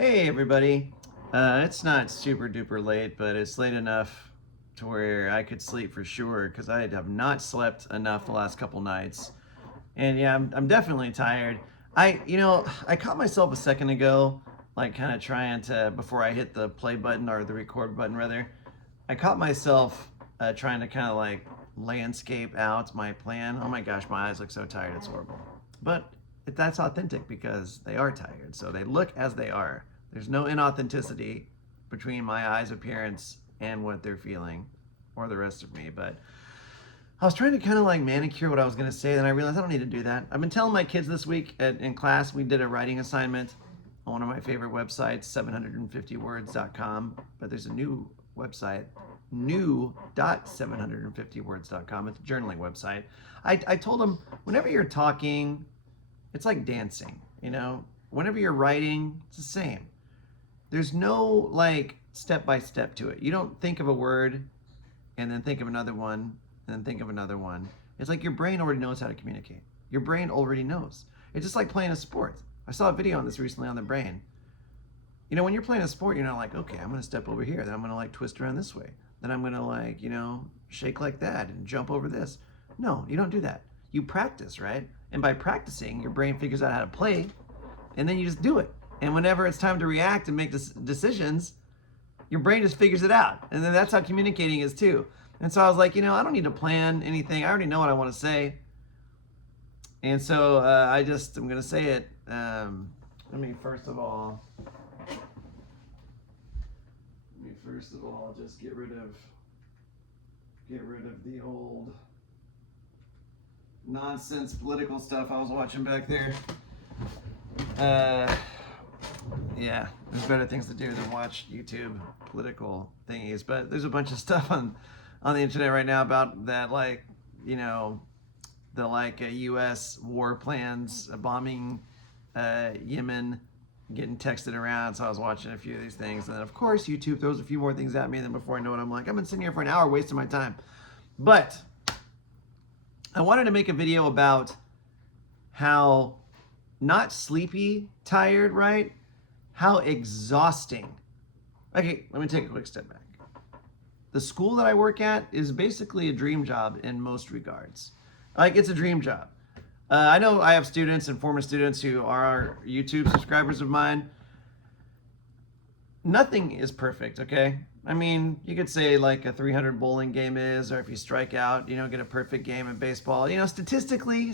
Hey everybody. It's not super duper late, but it's late enough to where I could sleep for sure because I have not slept enough the last couple nights. And yeah, I'm definitely tired. I caught myself a second ago, like kind of trying to, before I hit the play button or the record button rather, I caught myself trying to kind of like landscape out my plan. Oh my gosh, my eyes look so tired, it's horrible. But that's authentic because they are tired, so they look as they are. There's no inauthenticity between my eyes' appearance and what they're feeling or the rest of me. But I was trying to kind of like manicure what I was going to say, then I realized I don't need to do that. I've been telling my kids this week in class, we did a writing assignment on one of my favorite websites, 750words.com, but there's a new website, new.750words.com. It's a journaling website. I told them, whenever you're talking, it's like dancing, Whenever you're writing, it's the same. There's no like step by step to it. You don't think of a word and then think of another one and then think of another one. It's like your brain already knows how to communicate. Your brain already knows. It's just like playing a sport. I saw a video on this recently on the brain. When you're playing a sport, you're not like, okay, I'm going to step over here. Then I'm going to like twist around this way. Then I'm going to like, shake like that and jump over this. No, you don't do that. You practice, right? And by practicing, your brain figures out how to play and then you just do it. And whenever it's time to react and make decisions, your brain just figures it out. And then that's how communicating is too. And so I was like, I don't need to plan anything. I already know what I want to say. And so I'm going to say it. Let me first of all just get rid of the old nonsense political stuff I was watching back there. Yeah, there's better things to do than watch YouTube political thingies. But there's a bunch of stuff on the internet right now about that, like, the U.S. war plans, bombing Yemen, getting texted around. So I was watching a few of these things, and then of course YouTube throws a few more things at me. And then before I know it, I'm like, I've been sitting here for an hour wasting my time. But I wanted to make a video about how not sleepy tired, right? How exhausting. Okay, let me take a quick step back. The school that I work at is basically a dream job in most regards. Like, it's a dream job. I know I have students and former students who are YouTube subscribers of mine. Nothing is perfect, okay? I mean, you could say like a 300 bowling game is, or if you strike out, get a perfect game in baseball. Statistically,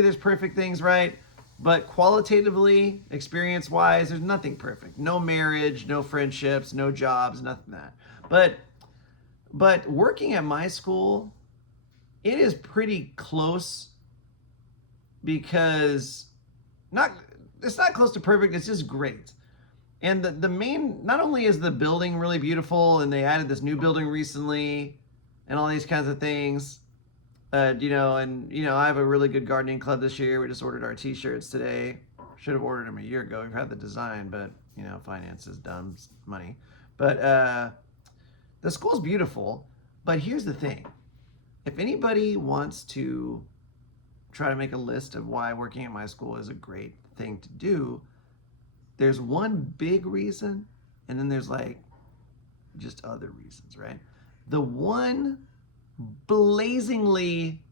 there's perfect things, right? But qualitatively, experience-wise, there's nothing perfect. No marriage, no friendships, no jobs, nothing that. But working at my school, it is pretty close because it's not close to perfect, it's just great. And the main, not only is the building really beautiful, and they added this new building recently and all these kinds of things, I have a really good gardening club this year. We just ordered our t-shirts today. Should have ordered them a year ago. We've had the design, but finance is dumb money. But the school's beautiful. But here's the thing. If anybody wants to try to make a list of why working at my school is a great thing to do, there's one big reason, and then there's like just other reasons, right? The one blazingly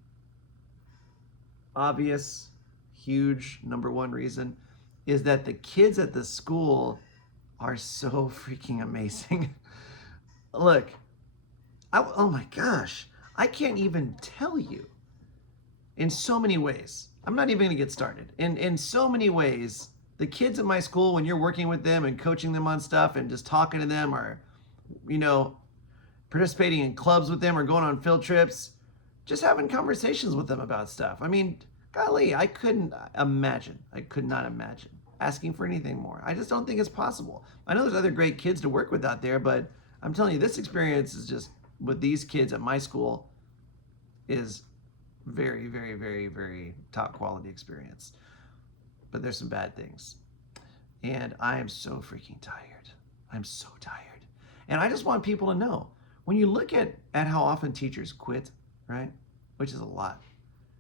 obvious, huge number one reason is that the kids at the school are so freaking amazing. Look, oh my gosh, I can't even tell you in so many ways. I'm not even going to get started. In so many ways, the kids at my school, when you're working with them and coaching them on stuff and just talking to them, or, participating in clubs with them or going on field trips, just having conversations with them about stuff. I mean, golly, I could not imagine asking for anything more. I just don't think it's possible. I know there's other great kids to work with out there, but I'm telling you, this experience is just, with these kids at my school, is very, very, very, very top quality experience. But there's some bad things. And I am so freaking tired. I'm so tired. And I just want people to know, when you look at how often teachers quit, right? Which is a lot.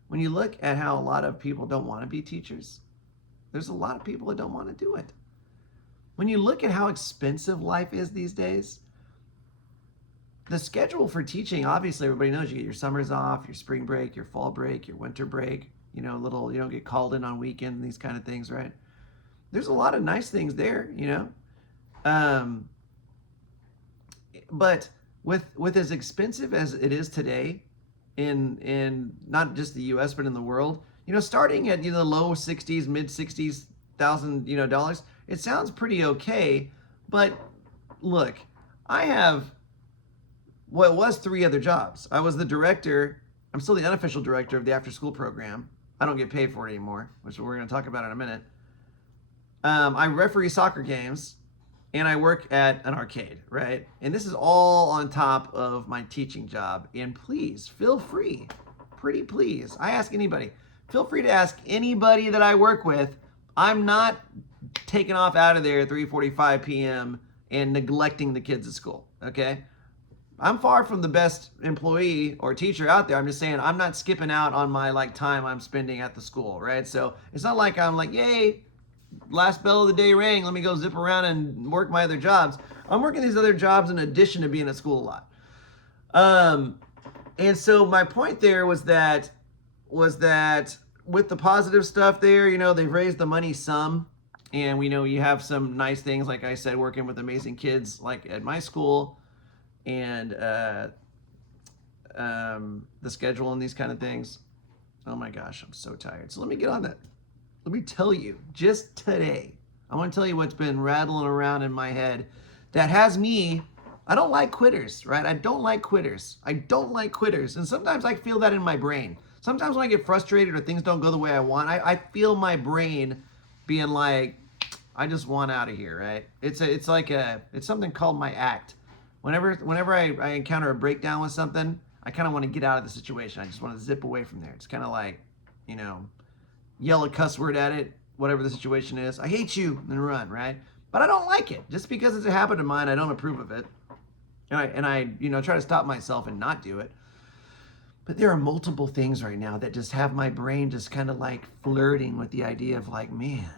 When you look at how a lot of people don't want to be teachers, there's a lot of people that don't want to do it. when you look at how expensive life is these days, the schedule for teaching, obviously everybody knows you get your summers off, your spring break, your fall break, your winter break, you don't get called in on weekends, these kind of things, right? There's a lot of nice things there, Um, but with as expensive as it is today in not just the US but in the world, starting at the low 60s, mid 60s thousand, dollars, it sounds pretty okay, but look, I have what was 3 other jobs. I was the director. I'm still the unofficial director of the after school program. I don't get paid for it anymore, which we're going to talk about in a minute. I referee soccer games, and I work at an arcade, right? And this is all on top of my teaching job. And please, feel free, pretty please, I ask anybody, feel free to ask anybody that I work with. I'm not taking off out of there at 3:45 p.m. and neglecting the kids at school, okay? I'm far from the best employee or teacher out there. I'm just saying I'm not skipping out on my time I'm spending at the school, right? So it's not like I'm like, yay, last bell of the day rang, let me go zip around and work my other jobs. I'm working these other jobs in addition to being at school a lot. And so my point there was that with the positive stuff there, they've raised the money some, and we know you have some nice things, like I said, working with amazing kids like at my school, and the schedule and these kind of things. Oh my gosh, I'm so tired. So let me get on that. Let me tell you, just today, I want to tell you what's been rattling around in my head that has me. I don't like quitters, right? I don't like quitters. And sometimes I feel that in my brain. Sometimes when I get frustrated or things don't go the way I want, I feel my brain being like, I just want out of here, right? It's something called my act. Whenever I encounter a breakdown with something, I kind of want to get out of the situation. I just want to zip away from there. It's kind of like, yell a cuss word at it, whatever the situation is. I hate you, and run, right? But I don't like it. Just because it's a habit of mine, I don't approve of it. And I try to stop myself and not do it. But there are multiple things right now that just have my brain just kind of like flirting with the idea of like, man,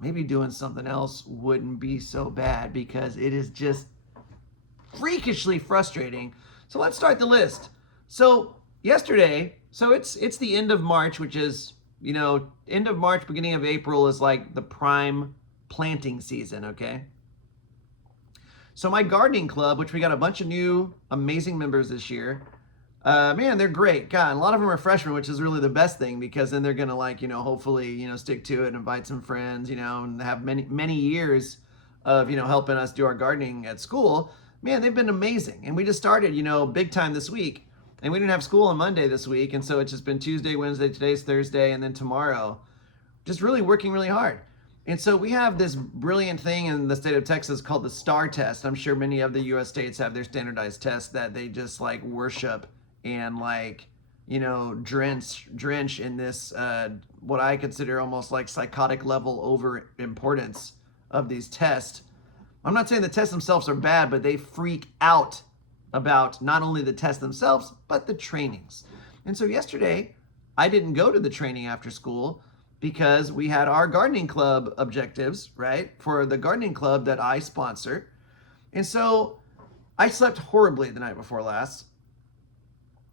maybe doing something else wouldn't be so bad, because it is just freakishly frustrating. So let's start the list. So yesterday, it's the end of March, which is, end of March, beginning of April is like the prime planting season, okay? So my gardening club, which we got a bunch of new amazing members this year, man, they're great. God, and a lot of them are freshmen, which is really the best thing, because then they're gonna hopefully, stick to it and invite some friends, and have many years of, helping us do our gardening at school. Man, they've been amazing. And we just started, big time this week. And we didn't have school on Monday this week. And so it's just been Tuesday, Wednesday, today's Thursday, and then tomorrow. Just really working really hard. And so we have this brilliant thing in the state of Texas called the STAR test. I'm sure many of the US states have their standardized tests that they just like worship and drench in this, what I consider almost like psychotic level over importance of these tests. I'm not saying the tests themselves are bad, but they freak out about not only the tests themselves, but the trainings. And so yesterday, I didn't go to the training after school because we had our gardening club objectives, right? For the gardening club that I sponsor. And so I slept horribly the night before last.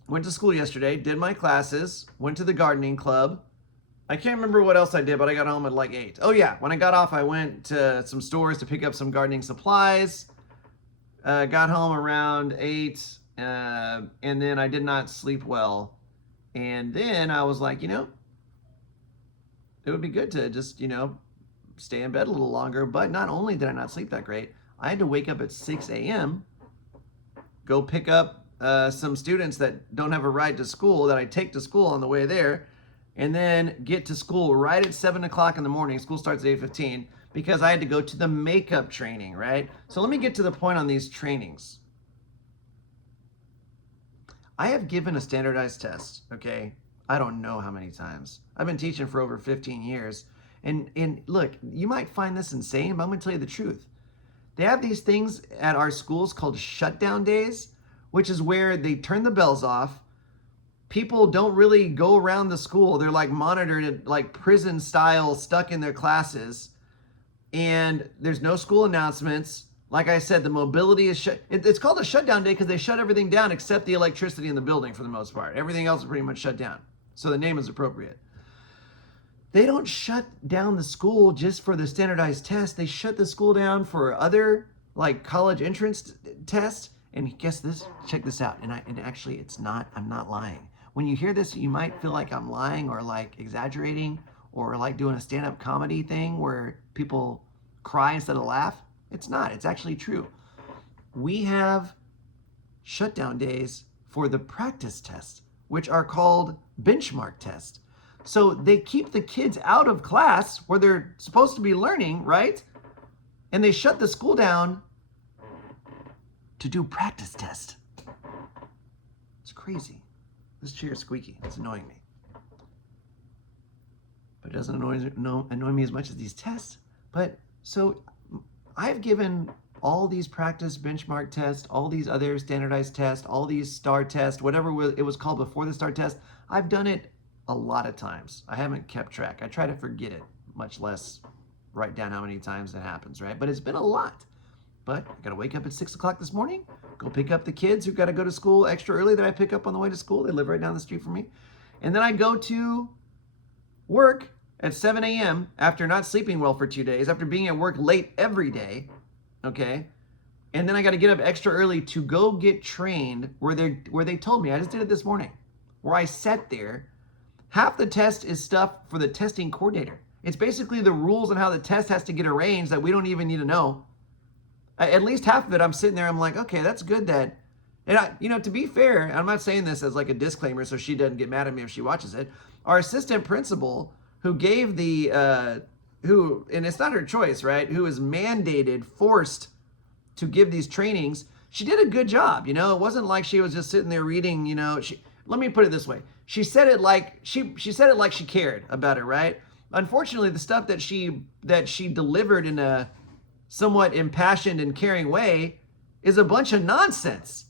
Went to school yesterday, did my classes, went to the gardening club. I can't remember what else I did, but I got home at like 8. Oh yeah, when I got off, I went to some stores to pick up some gardening supplies. Got home around 8, and then I did not sleep well. And then I was like, it would be good to just, stay in bed a little longer. But not only did I not sleep that great, I had to wake up at 6 a.m., go pick up some students that don't have a ride to school that I take to school on the way there, and then get to school right at 7 o'clock in the morning. School starts at 8:15. Because I had to go to the makeup training, right? So let me get to the point on these trainings. I have given a standardized test, okay? I don't know how many times. I've been teaching for over 15 years. And look, you might find this insane, but I'm gonna tell you the truth. They have these things at our schools called shutdown days, which is where they turn the bells off. People don't really go around the school. They're like monitored, like prison style, stuck in their classes. and there's no school announcements. Like I said, the mobility is shut. It's called a shutdown day because they shut everything down except the electricity in the building for the most part. Everything else is pretty much shut down. So the name is appropriate. They don't shut down the school just for the standardized test. They shut the school down for other like college entrance tests. And guess this, check this out. And actually it's not, I'm not lying. When you hear this, you might feel like I'm lying or like exaggerating or like doing a stand-up comedy thing where people cry instead of laugh. It's not, it's actually true. We have shutdown days for the practice tests, which are called benchmark tests. So they keep the kids out of class where they're supposed to be learning, right? And they shut the school down to do practice tests. It's crazy. This chair is squeaky. It's annoying me. But it doesn't annoy me as much as these tests. But so I've given all these practice benchmark tests, all these other standardized tests, all these STAR tests, whatever it was called before the STAR test. I've done it a lot of times. I haven't kept track. I try to forget it, much less write down how many times it happens, right? But it's been a lot. But I gotta wake up at 6 o'clock this morning, go pick up the kids who gotta go to school extra early that I pick up on the way to school. They live right down the street from me. And then I go to work at 7 a.m. after not sleeping well for 2 days, after being at work late every day, okay? And then I gotta get up extra early to go get trained where they told me, I just did it this morning, where I sat there. Half the test is stuff for the testing coordinator. It's basically the rules on how the test has to get arranged that we don't even need to know. At least half of it, I'm sitting there, I'm like, okay, that's good that, and to be fair, I'm not saying this as like a disclaimer so she doesn't get mad at me if she watches it. Our assistant principal who gave and it's not her choice, right? Who is mandated, forced to give these trainings. She did a good job. It wasn't like she was just sitting there reading, let me put it this way. She said it like she said it like she cared about it, right? Unfortunately, the stuff that she delivered in a somewhat impassioned and caring way is a bunch of nonsense.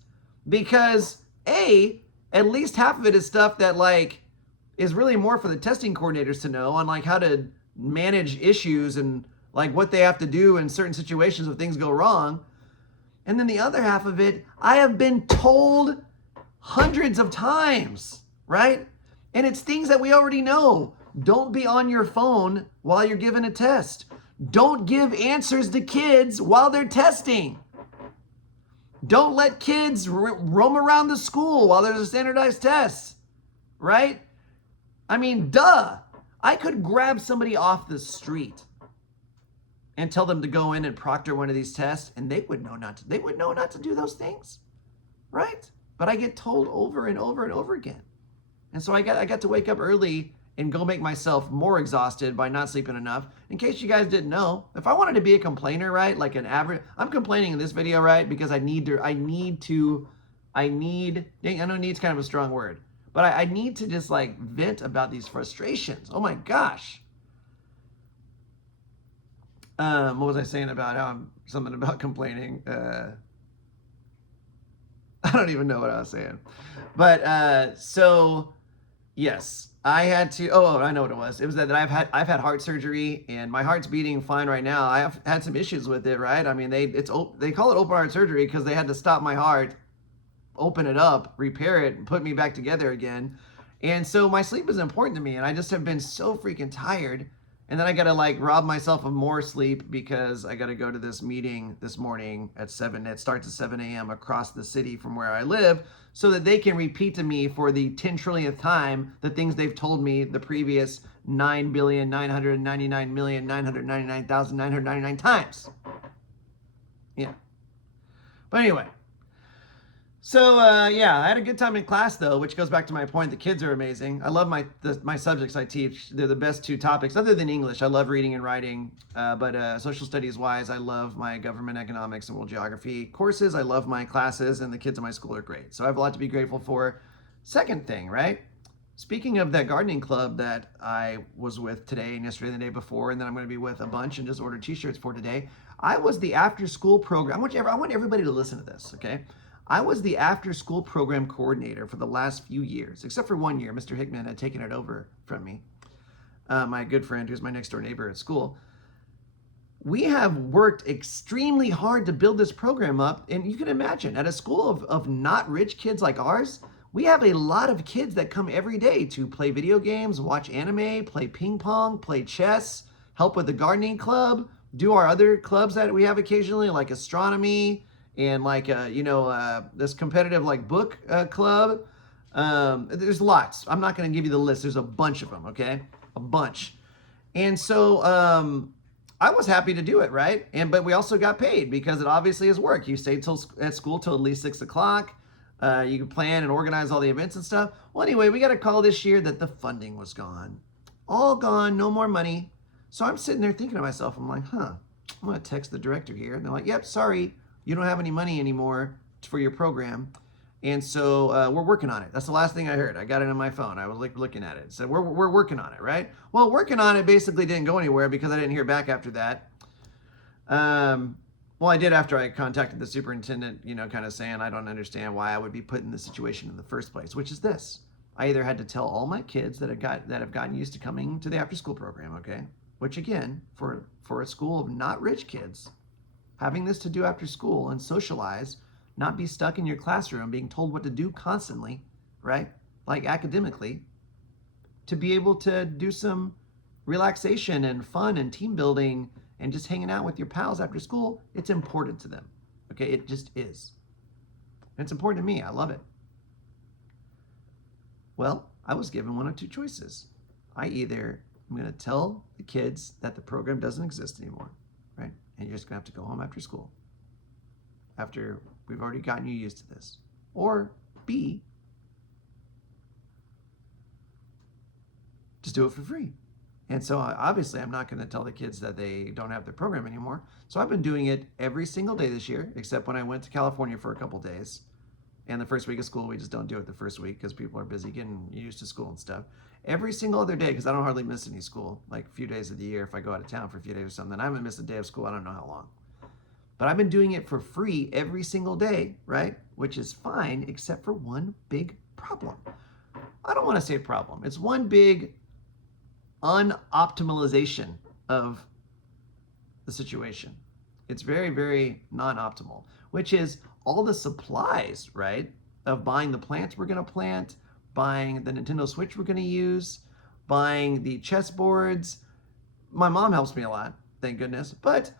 Because at least half of it is stuff that like is really more for the testing coordinators to know on like how to manage issues and like what they have to do in certain situations if things go wrong. And then the other half of it, I have been told hundreds of times, right? And it's things that we already know. Don't be on your phone while you're giving a test. Don't give answers to kids while they're testing. Don't let kids roam around the school while there's a standardized test, right? I mean, duh. I could grab somebody off the street and tell them to go in and proctor one of these tests, and they would know not to do those things, right? But I get told over and over and over again. And so I got to wake up early and go make myself more exhausted by not sleeping enough. In case you guys didn't know, if I wanted to be a complainer, right, like an average, I'm complaining in this video, right, because I know need's kind of a strong word, but I need to just like vent about these frustrations. Oh my gosh. What was I saying about something about complaining? I don't even know what I was saying. But so yes, I had to. Oh, I know what it was. It was that I've had heart surgery and my heart's beating fine right now. I have had some issues with it, right? I mean, they call it open heart surgery because they had to stop my heart, open it up, repair it, and put me back together again. And so my sleep is important to me, and I just have been so freaking tired. And then I got to like rob myself of more sleep because I got to go to this meeting this morning at 7. It starts at 7 a.m. across the city from where I live so that they can repeat to me for the 10 trillionth time the things they've told me the previous 9,999,999,999 times. Yeah. But anyway. So, yeah, I had a good time in class, though, which goes back to my point. The kids are amazing. I love my subjects I teach. They're the best two topics, other than English. I love reading and writing, but social studies-wise, I love my government economics and world geography courses. I love my classes, and the kids in my school are great. So I have a lot to be grateful for. Second thing, right? Speaking of that gardening club that I was with today and yesterday and the day before, and then I'm going to be with a bunch and just ordered t-shirts for today, I was the after-school program. I want everybody to listen to this, okay? I was the after-school program coordinator for the last few years, except for 1 year. Mr. Hickman had taken it over from me, my good friend who's my next-door neighbor at school. we have worked extremely hard to build this program up. And you can imagine at a school of not rich kids like ours, we have a lot of kids that come every day to play video games, watch anime, play ping pong, play chess, help with the gardening club, do our other clubs that we have occasionally, like astronomy and like, this competitive like book club. There's lots. I'm not going to give you the list. There's a bunch of them, okay? A bunch. And so I was happy to do it, right? But we also got paid because it obviously is work. You stay at school till at least 6 o'clock. You can plan and organize all the events and stuff. Well, anyway, we got a call this year that the funding was gone. All gone, no more money. So I'm sitting there thinking to myself, I'm like, I'm going to text the director here. And they're like, yep, sorry, you don't have any money anymore for your program. And so we're working on it. That's the last thing I heard. I got it on my phone. I was looking at it. So we're working on it, right? Well, working on it basically didn't go anywhere because I didn't hear back after that. Well, I did after I contacted the superintendent, kind of saying I don't understand why I would be put in this situation in the first place, which is this. I either had to tell all my kids that have gotten used to coming to the after-school program, okay? Which again, for a school of not rich kids, having this to do after school and socialize, not be stuck in your classroom being told what to do constantly, right? Like academically, to be able to do some relaxation and fun and team building and just hanging out with your pals after school, it's important to them. Okay, it just is. And it's important to me. I love it. Well, I was given one of two choices. I either am going to tell the kids that the program doesn't exist anymore, right? And you're just going to have to go home after school, after we've already gotten you used to this. Or B, just do it for free. And so obviously I'm not going to tell the kids that they don't have their program anymore. So I've been doing it every single day this year, except when I went to California for a couple days. And the first week of school, we just don't do it the first week because people are busy getting used to school and stuff. Every single other day, because I don't hardly miss any school, like a few days of the year. If I go out of town for a few days or something, I haven't missed a day of school. I don't know how long. But I've been doing it for free every single day, right? Which is fine, except for one big problem. I don't want to say problem. It's one big unoptimalization of the situation. It's very, very non-optimal, which is all the supplies, right, of buying the plants we're going to plant, buying the Nintendo Switch we're going to use, buying the chessboards. My mom helps me a lot, thank goodness. But,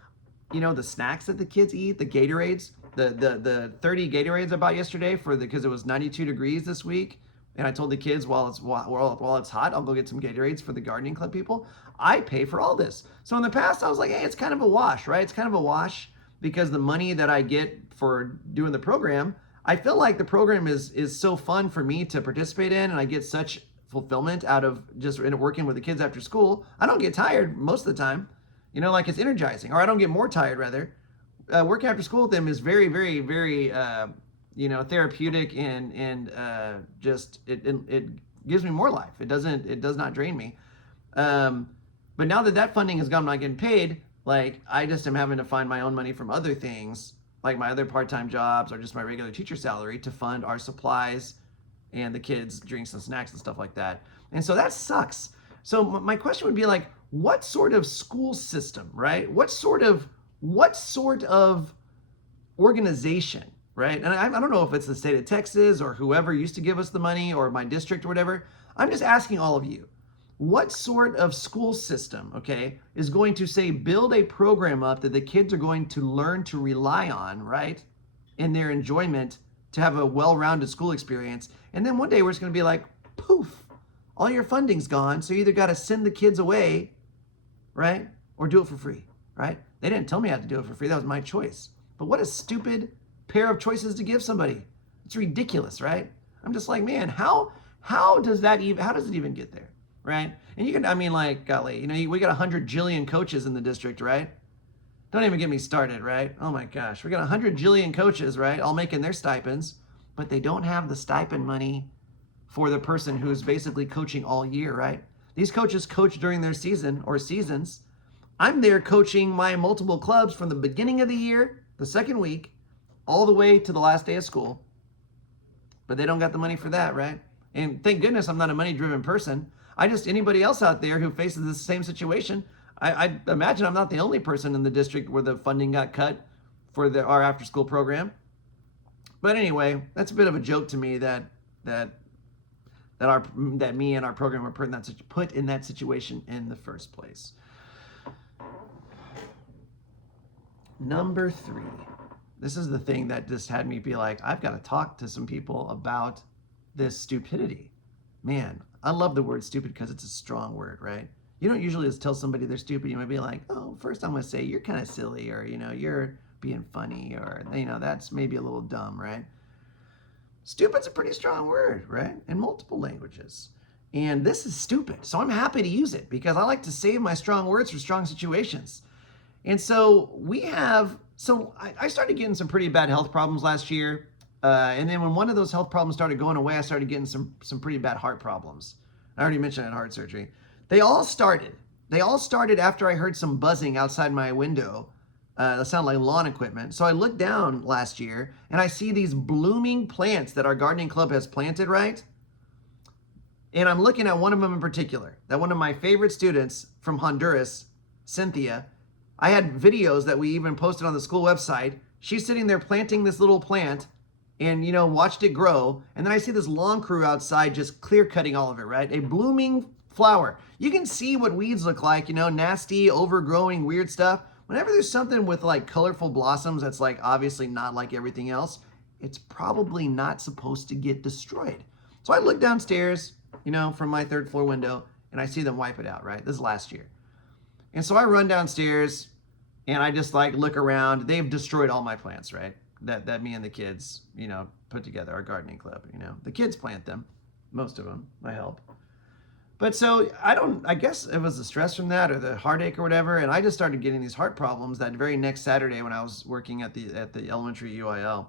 the snacks that the kids eat, the Gatorades, the 30 Gatorades I bought yesterday because it was 92 degrees this week. And I told the kids while it's hot, I'll go get some Gatorades for the gardening club people. I pay for all this. So in the past, I was like, hey, it's kind of a wash, right? It's kind of a wash because the money that I get for doing the program, I feel like the program is so fun for me to participate in, and I get such fulfillment out of just working with the kids after school. I don't get tired most of the time, like it's energizing, or I don't get more tired rather. Working after school with them is very, very, very therapeutic and just it gives me more life. It does not drain me. But now that funding has gone, I'm not getting paid. Like I just am having to find my own money from other things, like my other part-time jobs or just my regular teacher salary to fund our supplies and the kids' drinks and snacks and stuff like that. And so that sucks. So my question would be like, what sort of school system, right? What sort of organization, right? And I don't know if it's the state of Texas or whoever used to give us the money or my district or whatever. I'm just asking all of you, what sort of school system, okay, is going to say build a program up that the kids are going to learn to rely on, right, in their enjoyment to have a well-rounded school experience. And then one day we're just going to be like, poof, all your funding's gone. So you either got to send the kids away, right, or do it for free, right? They didn't tell me I had to do it for free. That was my choice. But what a stupid pair of choices to give somebody. It's ridiculous, right? I'm just like, man, how does it even get there, right? And golly, we got 100 jillion coaches in the district, right? Don't even get me started, right? Oh my gosh, we got 100 jillion coaches, right? All making their stipends, but they don't have the stipend money for the person who's basically coaching all year, right? These coaches coach during their season or seasons. I'm there coaching my multiple clubs from the beginning of the year, the second week, all the way to the last day of school. But they don't got the money for that, right? And thank goodness I'm not a money-driven person. Anybody else out there who faces the same situation, I imagine I'm not the only person in the district where the funding got cut for our after school program. But anyway, that's a bit of a joke to me that me and our program were put in that situation in the first place. Number 3. This is the thing that just had me be like, I've got to talk to some people about this stupidity. Man, I love the word stupid because it's a strong word, right? You don't usually just tell somebody they're stupid. You might be like, oh, first I'm going to say you're kind of silly, or, you're being funny, or, that's maybe a little dumb, right? Stupid's a pretty strong word, right? In multiple languages. And this is stupid. So I'm happy to use it because I like to save my strong words for strong situations. And so I started getting some pretty bad health problems last year. And then when one of those health problems started going away, I started getting some pretty bad heart problems. I already mentioned I had heart surgery. They all started after I heard some buzzing outside my window. That sounded like lawn equipment. So I looked down last year and I see these blooming plants that our gardening club has planted, right? And I'm looking at one of them in particular, that one of my favorite students from Honduras, Cynthia. I had videos that we even posted on the school website. She's sitting there planting this little plant and, watched it grow. And then I see this lawn crew outside just clear cutting all of it, right? A blooming flower. You can see what weeds look like, nasty, overgrowing, weird stuff. Whenever there's something with like colorful blossoms that's like obviously not like everything else, it's probably not supposed to get destroyed. So I look downstairs, from my 3rd floor window and I see them wipe it out, right? This is last year. And so I run downstairs and I just like look around. They've destroyed all my plants, right? That me and the kids, put together, our gardening club, The kids plant them, most of them, I help. But so I guess it was the stress from that or the heartache or whatever. And I just started getting these heart problems that very next Saturday when I was working at the elementary UIL.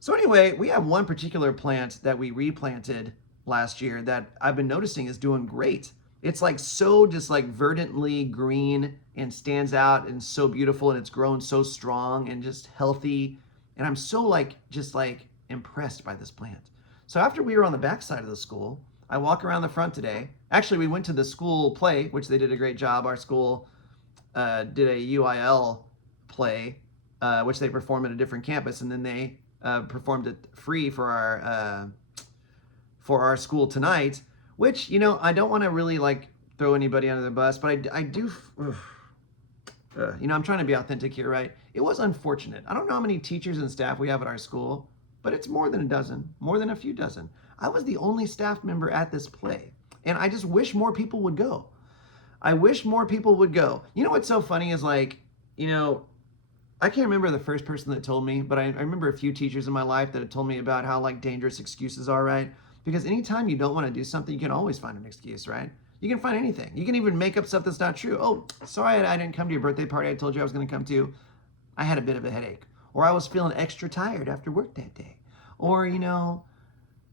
So anyway, we have one particular plant that we replanted last year that I've been noticing is doing great. It's like so just like verdantly green and stands out and so beautiful, and it's grown so strong and just healthy. And I'm so just impressed by this plant. So after we were on the backside of the school, I walk around the front today. Actually, we went to the school play, which they did a great job. Our school did a UIL play, which they performed at a different campus, and then they performed it free for our school tonight. Which, I don't want to really throw anybody under the bus, but I do. I'm trying to be authentic here, right? It was unfortunate. I don't know how many teachers and staff we have at our school, but it's more than a dozen, more than a few dozen. I was the only staff member at this play, and I just wish more people would go. I wish more people would go. What's so funny is I can't remember the first person that told me, but I remember a few teachers in my life that had told me about how dangerous excuses are, right? Because anytime you don't want to do something, you can always find an excuse, right? You can find anything. You can even make up stuff that's not true. Oh, sorry, I didn't come to your birthday party I told you I was going to come to. I had a bit of a headache. Or I was feeling extra tired after work that day. Or,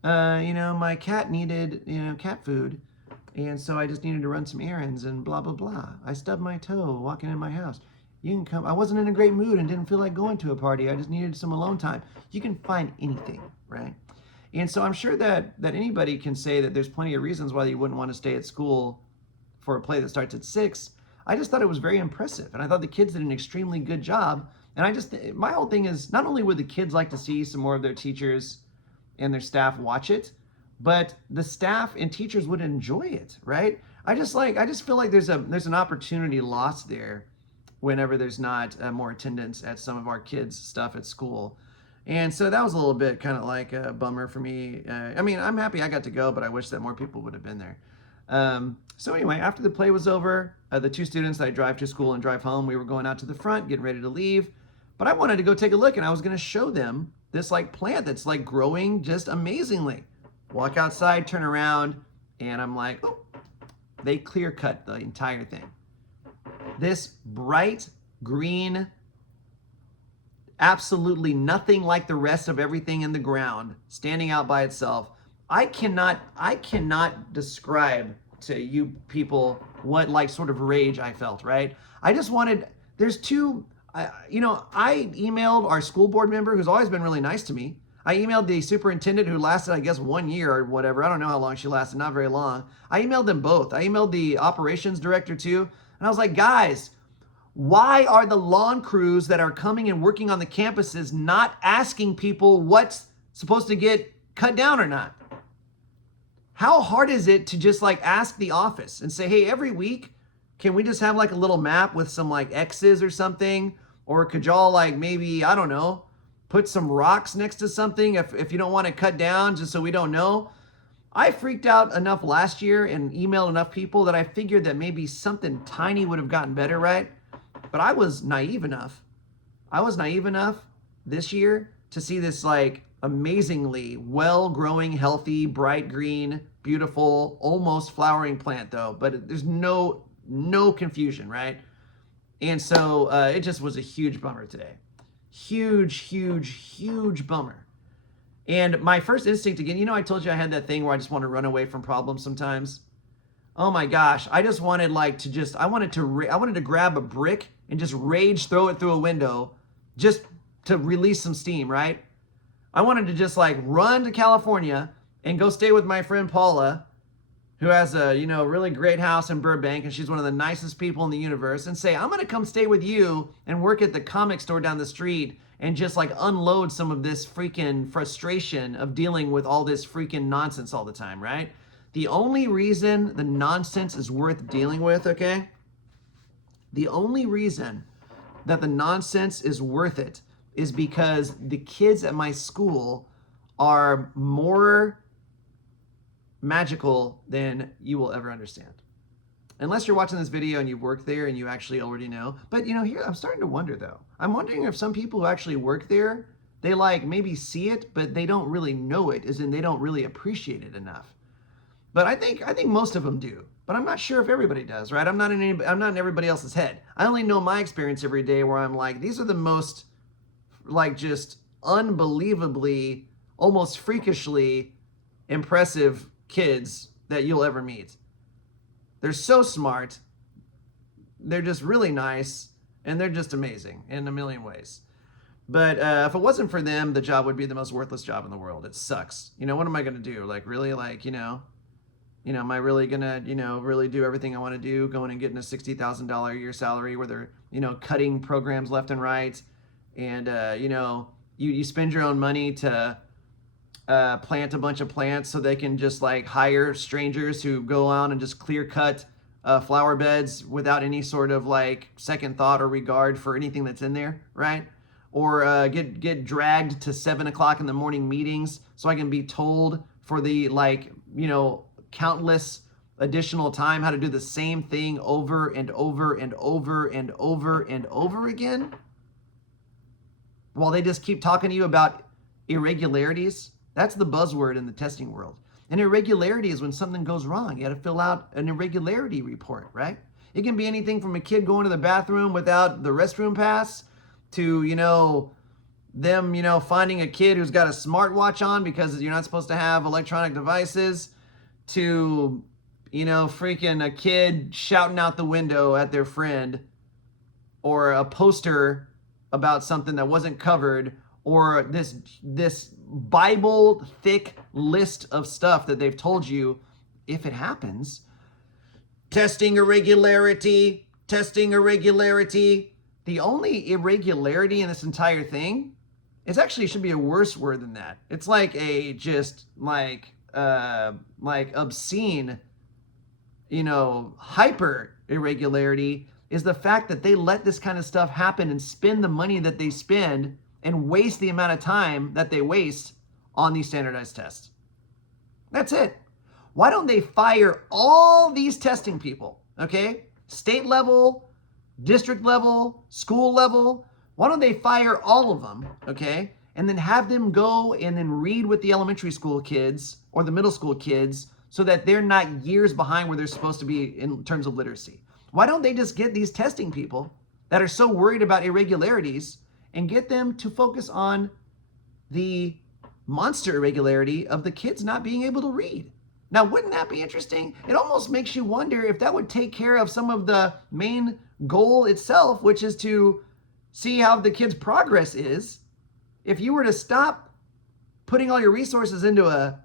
my cat needed, cat food. And so I just needed to run some errands and blah, blah, blah. I stubbed my toe walking in my house. You can come. I wasn't in a great mood and didn't feel like going to a party. I just needed some alone time. You can find anything, right? And so I'm sure that anybody can say that there's plenty of reasons why you wouldn't want to stay at school for a play that starts at 6. I just thought it was very impressive. And I thought the kids did an extremely good job. And my whole thing is not only would the kids like to see some more of their teachers and their staff watch it, but the staff and teachers would enjoy it, right? I just feel like there's an opportunity lost there whenever there's not more attendance at some of our kids' stuff at school. And so that was a little bit kind of like a bummer for me. I'm happy I got to go, but I wish that more people would have been there. So anyway, after the play was over, the 2 students that I drive to school and drive home, we were going out to the front, getting ready to leave. But I wanted to go take a look, and I was going to show them this plant that's growing just amazingly. Walk outside, turn around, and I'm like, oh, they clear cut the entire thing. This bright green, absolutely nothing like the rest of everything in the ground, standing out by itself. I cannot describe to you people what sort of rage I felt, right? I just wanted, there's 2, I emailed our school board member who's always been really nice to me. I emailed the superintendent who lasted, I guess, 1 year or whatever. I don't know how long she lasted, not very long. I emailed them both. I emailed the operations director too. And I was like, guys, why are the lawn crews that are coming and working on the campuses not asking people what's supposed to get cut down or not? How hard is it to just like ask the office and say, hey, every week, can we just have like a little map with some like X's or something? Or could y'all like maybe, I don't know, put some rocks next to something if you don't want to cut down, just so we don't know? I freaked out enough last year and emailed enough people that I figured that maybe something tiny would have gotten better, right? But I was naive enough. I was naive enough this year to see this like amazingly well-growing, healthy, bright green, beautiful, almost flowering plant though, but there's no confusion, right? And so it just was a huge bummer today. Huge bummer. And my first instinct again, you know, I told you I had that thing where I just want to run away from problems sometimes. Oh my gosh, I just wanted like to just, I wanted to grab a brick and just rage throw it through a window just to release some steam, right? I wanted to just like run to California and go stay with my friend Paula, who has a, you know, really great house in Burbank, and she's one of the nicest people in the universe, and say, I'm going to come stay with you and work at the comic store down the street and just like unload some of this freaking frustration of dealing with all this freaking nonsense all the time, right? The only reason the nonsense is worth dealing with, okay? The only reason that the nonsense is worth it is because the kids at my school are more magical than you will ever understand. Unless you're watching this video and you've worked there and you actually already know. But you know, here I'm starting to wonder though. I'm wondering if some people who actually work there, they like maybe see it, but they don't really know it, as in they don't really appreciate it enough. But I think most of them do. But I'm not sure if everybody does, right? I'm not in everybody else's head. I only know my experience every day where I'm like, these are the most like just unbelievably, almost freakishly impressive kids that you'll ever meet. They're so smart. They're just really nice, and they're just amazing in a million ways. But if it wasn't for them, the job would be the most worthless job in the world. It sucks. You know, what am I going to do? Like, really? Like, you know, am I really going to, you know, really do everything I want to do, going and getting a $60,000 a year salary where they're, you know, cutting programs left and right? And, you know, you spend your own money to plant a bunch of plants so they can just like hire strangers who go on and just clear cut flower beds without any sort of like second thought or regard for anything that's in there, right? Or get dragged to 7 o'clock in the morning meetings so I can be told for the like, you know, countless additional time how to do the same thing over and over and over and over and over again, while they just keep talking to you about irregularities. That's the buzzword in the testing world. An irregularity is when something goes wrong. You got to fill out an irregularity report, right? It can be anything from a kid going to the bathroom without the restroom pass to, you know, them, you know, finding a kid who's got a smartwatch on because you're not supposed to have electronic devices, to, you know, freaking a kid shouting out the window at their friend, or a poster about something that wasn't covered, or this Bible thick list of stuff that they've told you, if it happens, testing irregularity. The only irregularity in this entire thing, it's actually should be a worse word than that. It's like a just like obscene, you know, hyper irregularity is the fact that they let this kind of stuff happen and spend the money that they spend and waste the amount of time that they waste on these standardized tests. That's it. Why don't they fire all these testing people, okay? State level, district level, school level. Why don't they fire all of them, okay? And then have them go and then read with the elementary school kids or the middle school kids so that they're not years behind where they're supposed to be in terms of literacy. Why don't they just get these testing people that are so worried about irregularities and get them to focus on the monster irregularity of the kids not being able to read? Now, wouldn't that be interesting? It almost makes you wonder if that would take care of some of the main goal itself, which is to see how the kids' progress is. If you were to stop putting all your resources into a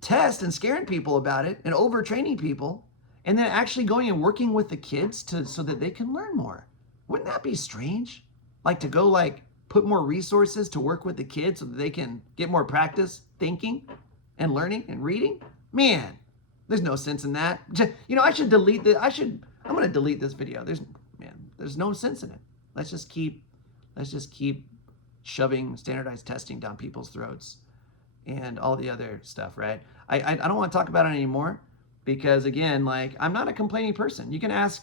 test and scaring people about it and overtraining people, and then actually going and working with the kids so that they can learn more. Wouldn't that be strange? Like to go like put more resources to work with the kids so that they can get more practice thinking and learning and reading? Man, there's no sense in that. I should delete the I'm going to delete this video. There's no sense in it. Let's just keep shoving standardized testing down people's throats and all the other stuff, right? I don't want to talk about it anymore because again, like I'm not a complaining person. You can ask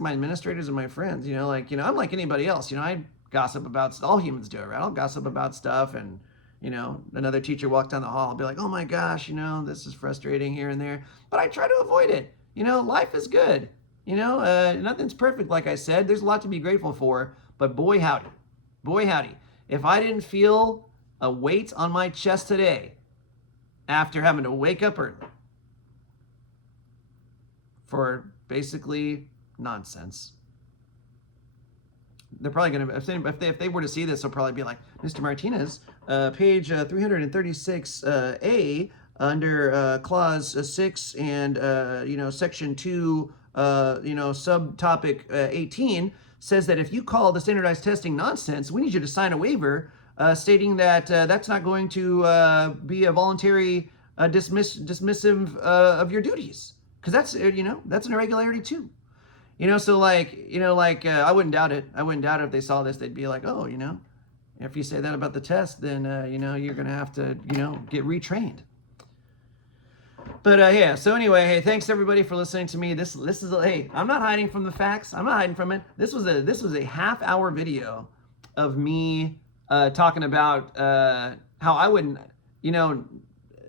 my administrators and my friends, I'm like anybody else. I gossip about, all humans do it, right? I'll gossip about stuff, and another teacher walked down the hall, I'll be like, oh my gosh, this is frustrating here and there, but I try to avoid it. Life is good. Nothing's perfect, like I said. There's a lot to be grateful for, but boy howdy, if I didn't feel a weight on my chest today after having to wake up early for basically nonsense. They're probably going to, if they were to see this, they'll probably be like, Mr. Martinez, page 336A, under clause 6 and, section 2, subtopic 18, says that if you call the standardized testing nonsense, we need you to sign a waiver stating that that's not going to be a voluntary dismissive of your duties. Because that's an irregularity too. So I wouldn't doubt it. I wouldn't doubt it if they saw this, they'd be like, oh, if you say that about the test, then, you're going to have to, get retrained. But yeah, so anyway, hey, thanks everybody for listening to me. This is, hey, I'm not hiding from the facts. I'm not hiding from it. This was a half-hour video of me talking about how I wouldn't,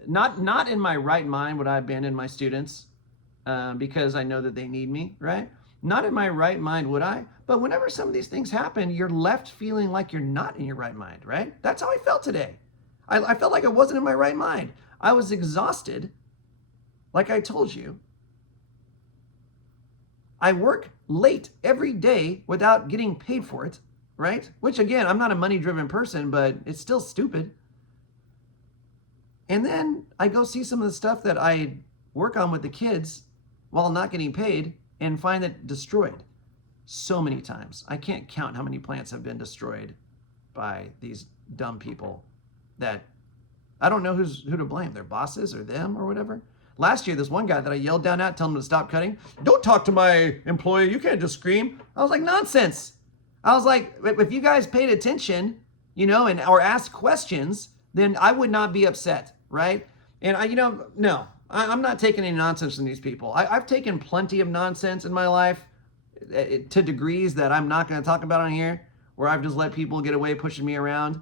not in my right mind would I have been in my students because I know that they need me, right? Not in my right mind would I, but whenever some of these things happen, you're left feeling like you're not in your right mind, right? That's how I felt today. I felt like I wasn't in my right mind. I was exhausted, like I told you. I work late every day without getting paid for it, right? Which again, I'm not a money-driven person, but it's still stupid. And then I go see some of the stuff that I work on with the kids while not getting paid, and find it destroyed so many times. I can't count how many plants have been destroyed by these dumb people that I don't know who to blame, their bosses or them or whatever. Last year, this one guy that I yelled down at, telling him to stop cutting, don't talk to my employee, you can't just scream. I was like, nonsense. I was like, if you guys paid attention, or asked questions, then I would not be upset, right? And I'm not taking any nonsense from these people. I've taken plenty of nonsense in my life to degrees that I'm not going to talk about on here, where I've just let people get away pushing me around,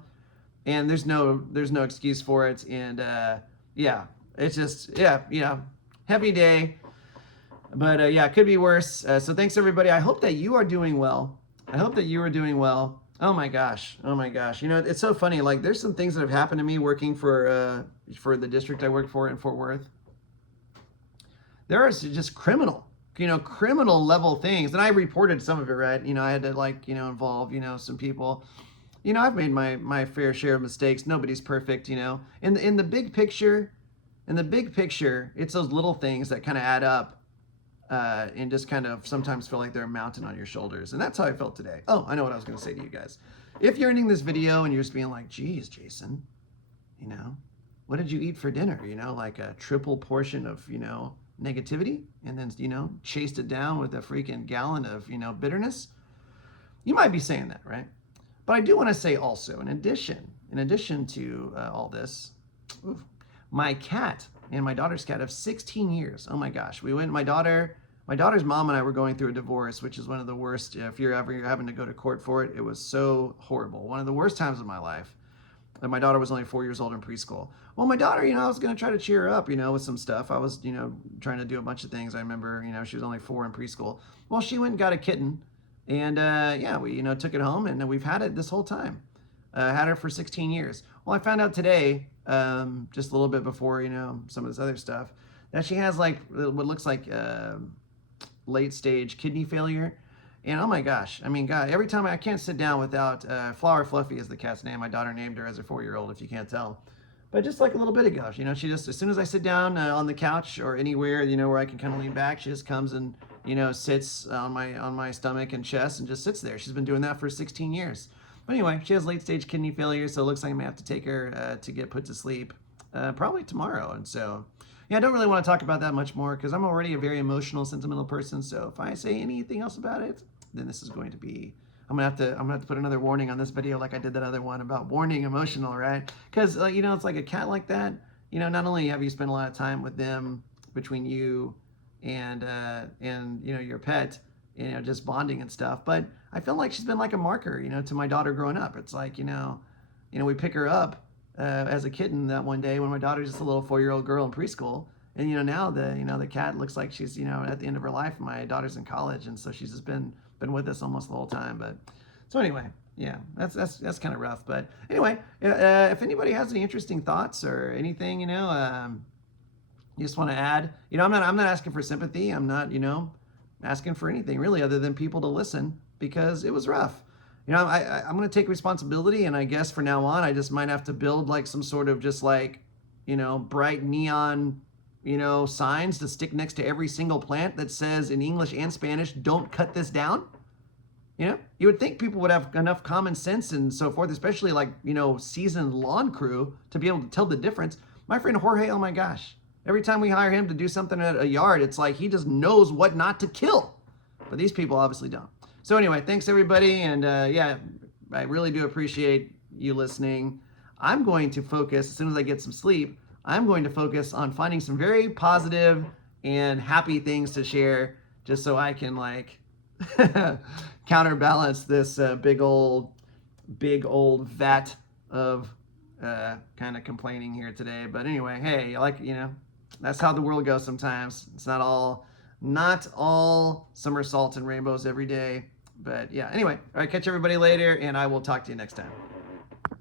and there's no excuse for it. And it's just heavy day, but it could be worse. So thanks everybody. I hope that you are doing well. Oh my gosh. It's so funny. Like there's some things that have happened to me working for the district I work for in Fort Worth. There are just criminal level things. And I reported some of it, right? I had to involve, some people. I've made my fair share of mistakes. Nobody's perfect, In the big picture, it's those little things that kind of add up and just kind of sometimes feel like they're a mountain on your shoulders. And that's how I felt today. Oh, I know what I was going to say to you guys. If you're ending this video and you're just being like, geez, Jason, what did you eat for dinner? Like a triple portion of, negativity, and then chased it down with a freaking gallon of bitterness. You might be saying that, right? But I do want to say also, in addition to all this, my cat and my daughter's cat of 16 years. Oh my gosh, my daughter's mom and I were going through a divorce, which is one of the worst. If you're ever having to go to court for it, it was so horrible. One of the worst times of my life. And my daughter was only 4 years old in preschool. Well, my daughter, I was going to try to cheer her up, with some stuff. I was, trying to do a bunch of things. I remember, she was only 4 in preschool. Well, she went and got a kitten. And, we, took it home. And we've had it this whole time. Had her for 16 years. Well, I found out today, just a little bit before, some of this other stuff, that she has, what looks like late-stage kidney failure. And oh my gosh, God, every time I can't sit down without Flower Fluffy is the cat's name. My daughter named her as a 4-year-old, if you can't tell. But just like a little bit ago, you know, she just, as soon as I sit down on the couch or anywhere, you know, where I can kind of lean back, she just comes and, you know, sits on my stomach and chest and just sits there. She's been doing that for 16 years. But anyway, she has late stage kidney failure, so it looks like I may have to take her to get put to sleep probably tomorrow. And so, yeah, I don't really want to talk about that much more because I'm already a very emotional, sentimental person. So if I say anything else about it, then this is going to be, I'm gonna have to put another warning on this video like I did that other one about warning emotional, right? Because you know, it's like a cat like that. You know, not only have you spent a lot of time with them between you and you know your pet, you know, just bonding and stuff, but I feel like she's been like a marker, you know, to my daughter growing up. It's like, you know, we pick her up as a kitten that one day when my daughter's just a little 4-year-old girl in preschool, and you know now the cat looks like she's, you know, at the end of her life. My daughter's in college, and so she's just been with us almost the whole time. But so anyway, yeah, that's kind of rough. But anyway, if anybody has any interesting thoughts or anything, you know, you just want to add, you know, I'm not asking for sympathy. I'm not, you know, asking for anything really other than people to listen because it was rough. You know, I'm going to take responsibility, and I guess from now on, I just might have to build like some sort of just like, you know, bright neon, you know, signs to stick next to every single plant that says in English and Spanish, "Don't cut this down." You know, you would think people would have enough common sense and so forth, especially like, you know, seasoned lawn crew to be able to tell the difference. My friend Jorge, oh my gosh, every time we hire him to do something at a yard, it's like he just knows what not to kill. But these people obviously don't. So anyway, thanks everybody. And yeah, I really do appreciate you listening. I'm going to focus, as soon as I get some sleep, I'm going to focus on finding some very positive and happy things to share just so I can like counterbalance this big old vat of kind of complaining here today. But anyway, hey, like, you know, that's how the world goes sometimes. It's not all somersaults and rainbows every day. But yeah, anyway, all right, catch everybody later, and I will talk to you next time.